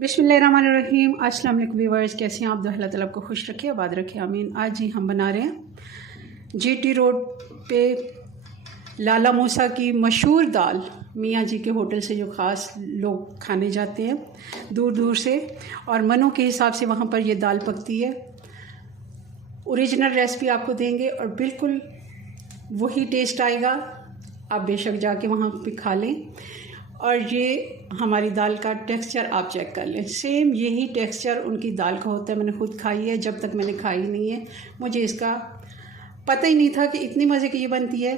बिस्मिल्लाहिर्रहमानिर्रहीम। अस्सलाम वालेकुम व्यूअर्स, कैसे हैं आप? अल्लाह ताला आपको खुश रखे, आबाद रखे, आमीन। आज ही हम बना रहे हैं जीटी रोड पे लाला मूसा की मशहूर दाल, मियाँ जी के होटल से जो ख़ास लोग खाने जाते हैं दूर दूर से, और मनों के हिसाब से वहाँ पर ये दाल पकती है। ओरिजिनल रेसिपी आपको देंगे और बिल्कुल वही टेस्ट आएगा। आप बेशक जाके वहाँ पे खा लें। और ये हमारी दाल का टेक्सचर आप चेक कर लें, सेम यही टेक्सचर उनकी दाल का होता है। मैंने खुद खाई है, जब तक मैंने खाई नहीं है मुझे इसका पता ही नहीं था कि इतनी मज़े की ये बनती है।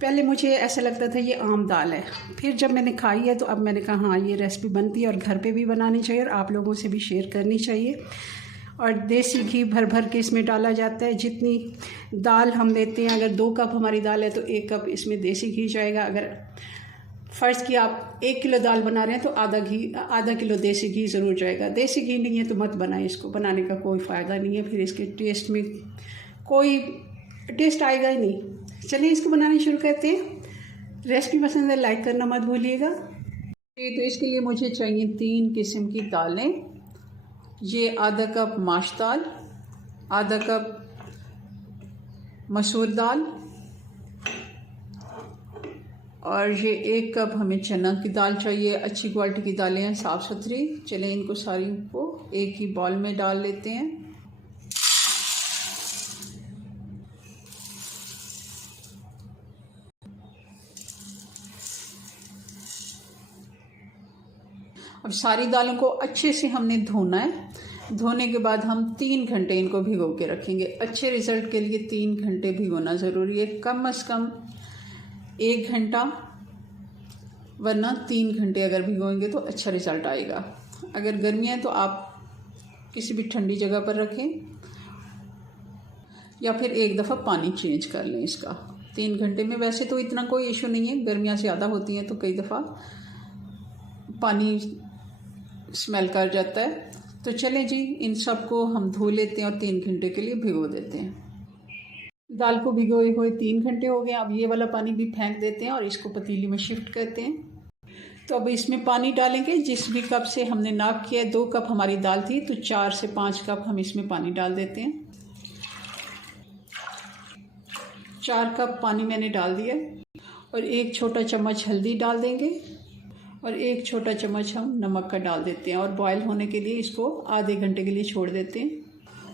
पहले मुझे ऐसा लगता था ये आम दाल है, फिर जब मैंने खाई है तो अब मैंने कहा हाँ ये रेसिपी बनती है और घर पे भी बनानी चाहिए और आप लोगों से भी शेयर करनी चाहिए। और देसी घी भर भर के इसमें डाला जाता है। जितनी दाल हम लेते हैं, अगर 2 कप हमारी दाल है तो 1 कप इसमें देसी घी जाएगा। अगर फ़र्ज़ कि आप 1 किलो दाल बना रहे हैं तो आधा किलो देसी घी ज़रूर जाएगा। देसी घी नहीं है तो मत बनाएं, इसको बनाने का कोई फ़ायदा नहीं है, फिर इसके टेस्ट में कोई टेस्ट आएगा ही नहीं। चलिए इसको बनाना शुरू करते हैं। रेसिपी पसंद है लाइक करना मत भूलिएगा। तो इसके लिए मुझे चाहिए 3 किस्म की दालें। ये आधा कप माश दाल, आधा कप मसूर दाल, और ये 1 कप हमें चना की दाल चाहिए। अच्छी क्वालिटी की दालें हैं, साफ़ सुथरी। चलें इनको सारी को एक ही बॉल में डाल लेते हैं। अब सारी दालों को अच्छे से हमने धोना है। धोने के बाद हम 3 घंटे इनको भिगो के रखेंगे। अच्छे रिज़ल्ट के लिए 3 घंटे भिगोना ज़रूरी है, कम से कम 1 घंटा, वरना 3 घंटे अगर भिगोएंगे तो अच्छा रिज़ल्ट आएगा। अगर गर्मी है तो आप किसी भी ठंडी जगह पर रखें या फिर एक दफ़ा पानी चेंज कर लें इसका 3 घंटे में। वैसे तो इतना कोई इशू नहीं है, गर्मियाँ ज़्यादा होती हैं तो कई दफ़ा पानी स्मेल कर जाता है। तो चलें जी, इन सब को हम धो लेते हैं और 3 घंटे के लिए भिगो देते हैं। दाल को भिगोए हुए 3 घंटे हो गए। अब ये वाला पानी भी फेंक देते हैं और इसको पतीली में शिफ्ट करते हैं। तो अब इसमें पानी डालेंगे। जिस भी कप से हमने नाप किया है, 2 कप हमारी दाल थी तो 4 से 5 कप हम इसमें पानी डाल देते हैं। 4 कप पानी मैंने डाल दिया और 1 छोटा चम्मच हल्दी डाल देंगे और 1 छोटा चम्मच हम नमक का डाल देते हैं और बॉयल होने के लिए इसको आधे घंटे के लिए छोड़ देते हैं।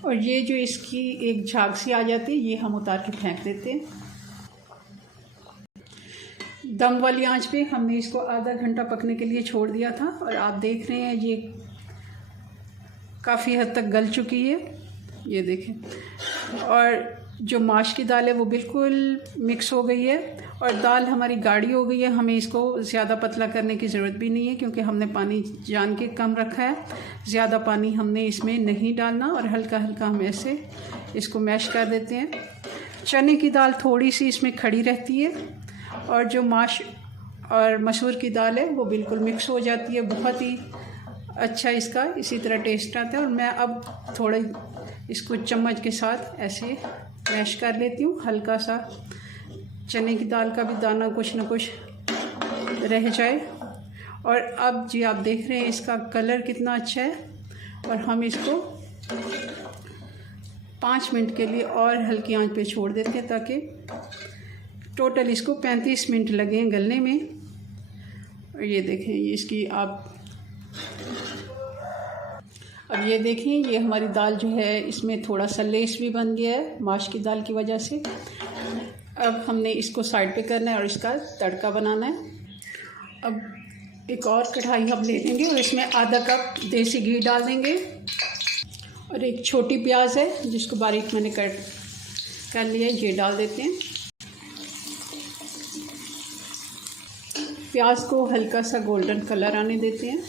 और ये जो इसकी एक झाग सी आ जाती है, ये हम उतार के फेंक देते हैं। दम वाली आंच पे हमने इसको आधा घंटा पकने के लिए छोड़ दिया था और आप देख रहे हैं ये काफ़ी हद तक गल चुकी है, ये देखें। और जो माश की दाल है वो बिल्कुल मिक्स हो गई है और दाल हमारी गाढ़ी हो गई है। हमें इसको ज़्यादा पतला करने की ज़रूरत भी नहीं है क्योंकि हमने पानी जान के कम रखा है। ज़्यादा पानी हमने इसमें नहीं डालना और हल्का हल्का हम ऐसे इसको मैश कर देते हैं। चने की दाल थोड़ी सी इसमें खड़ी रहती है और जो माश और मसूर की दाल है वो बिल्कुल मिक्स हो जाती है। बहुत ही अच्छा इसका इसी तरह टेस्ट आता है। और मैं अब थोड़ा इसको चम्मच के साथ ऐसे मैश कर लेती हूँ, हल्का सा चने की दाल का भी दाना कुछ ना कुछ रह जाए। और अब जी आप देख रहे हैं इसका कलर कितना अच्छा है। और हम इसको 5 मिनट के लिए और हल्की आंच पे छोड़ देते हैं ताकि टोटल इसको 35 मिनट लगें गलने में। और ये देखें इसकी अब ये देखें, ये हमारी दाल जो है इसमें थोड़ा सा लेस भी बन गया है माश की दाल की वजह से। अब हमने इसको साइड पे करना है और इसका तड़का बनाना है। अब एक और कढ़ाई हम ले लेंगे और इसमें आधा कप देसी घी डाल देंगे और एक छोटी प्याज है जिसको बारीक मैंने कट कर लिया है, ये डाल देते हैं। प्याज को हल्का सा गोल्डन कलर आने देते हैं।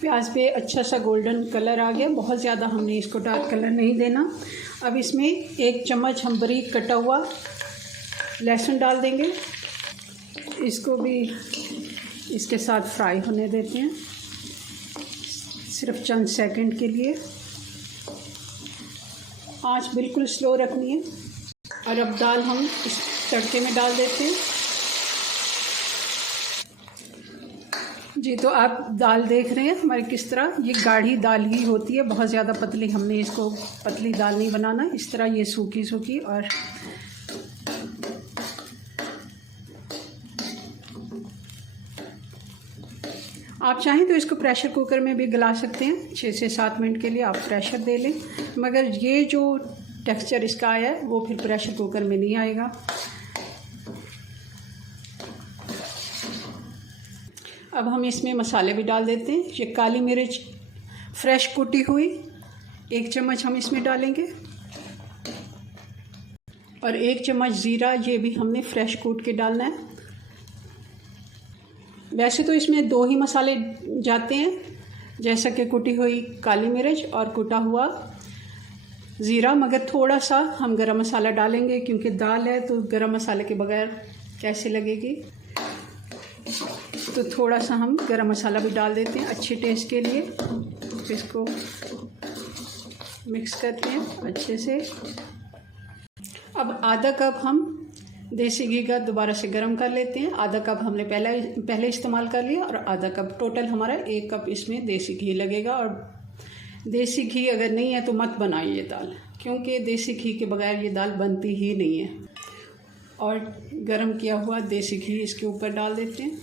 प्याज पे अच्छा सा गोल्डन कलर आ गया, बहुत ज़्यादा हमने इसको डार्क कलर नहीं देना। अब इसमें 1 चम्मच हम बारीक कटा हुआ लहसुन डाल देंगे। इसको भी इसके साथ फ्राई होने देते हैं सिर्फ चंद सेकंड के लिए। आंच बिल्कुल स्लो रखनी है। और अब दाल हम इस तड़के में डाल देते हैं। जी, तो आप दाल देख रहे हैं हमारी किस तरह ये गाढ़ी दाल ही होती है, बहुत ज़्यादा पतली हमने इसको पतली दाल नहीं बनाना, इस तरह ये सूखी सूखी। और आप चाहें तो इसको प्रेशर कुकर में भी गला सकते हैं, 6 से 7 मिनट के लिए आप प्रेशर दे लें, मगर ये जो टेक्सचर इसका आया है वो फिर प्रेशर कुकर में नहीं आएगा। अब हम इसमें मसाले भी डाल देते हैं। ये काली मिर्च फ्रेश कुटी हुई 1 चम्मच हम इसमें डालेंगे, और 1 चम्मच ज़ीरा, ये भी हमने फ्रेश कूट के डालना है। वैसे तो इसमें 2 ही मसाले जाते हैं, जैसा कि कुटी हुई काली मिर्च और कुटा हुआ ज़ीरा, मगर थोड़ा सा हम गरम मसाला डालेंगे क्योंकि दाल है तो गरम मसाले के बगैर कैसे लगेगी, तो थोड़ा सा हम गरम मसाला भी डाल देते हैं अच्छे टेस्ट के लिए। इसको मिक्स करते हैं अच्छे से। अब आधा कप हम देसी घी का दोबारा से गरम कर लेते हैं। आधा कप हमने पहले इस्तेमाल कर लिया, और आधा कप टोटल हमारा 1 कप इसमें देसी घी लगेगा। और देसी घी अगर नहीं है तो मत बनाइए दाल, क्योंकि देसी घी के बगैर ये दाल बनती ही नहीं है। और गरम किया हुआ देसी घी इसके ऊपर डाल देते हैं,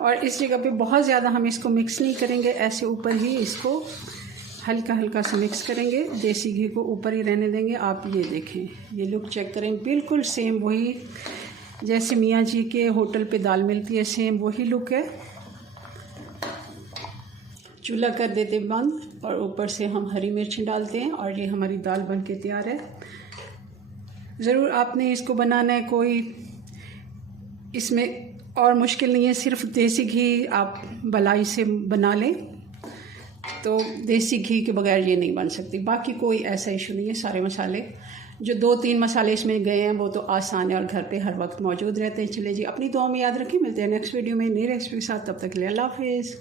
और इस जगह पे बहुत ज़्यादा हम इसको मिक्स नहीं करेंगे, ऐसे ऊपर ही इसको हल्का हल्का से मिक्स करेंगे, देसी घी को ऊपर ही रहने देंगे। आप ये देखें, ये लुक चेक करें, बिल्कुल सेम वही जैसे मियाँ जी के होटल पे दाल मिलती है, सेम वही लुक है। चूल्हा कर देते बंद, और ऊपर से हम हरी मिर्च डालते हैं, और ये हमारी दाल बन के तैयार है। ज़रूर आपने इसको बनाना है, कोई इसमें और मुश्किल नहीं है, सिर्फ देसी घी आप भलाई से बना लें तो देसी घी के बगैर ये नहीं बन सकती। बाकी कोई ऐसा इशू नहीं है, सारे मसाले जो 2-3 मसाले इसमें गए हैं वो तो आसान है और घर पे हर वक्त मौजूद रहते हैं। चलिए जी, अपनी दुआ में याद रखें, मिलते हैं नेक्स्ट वीडियो में नई रेसिपी के साथ, तब तक के लिए अल्लाह हाफिज़।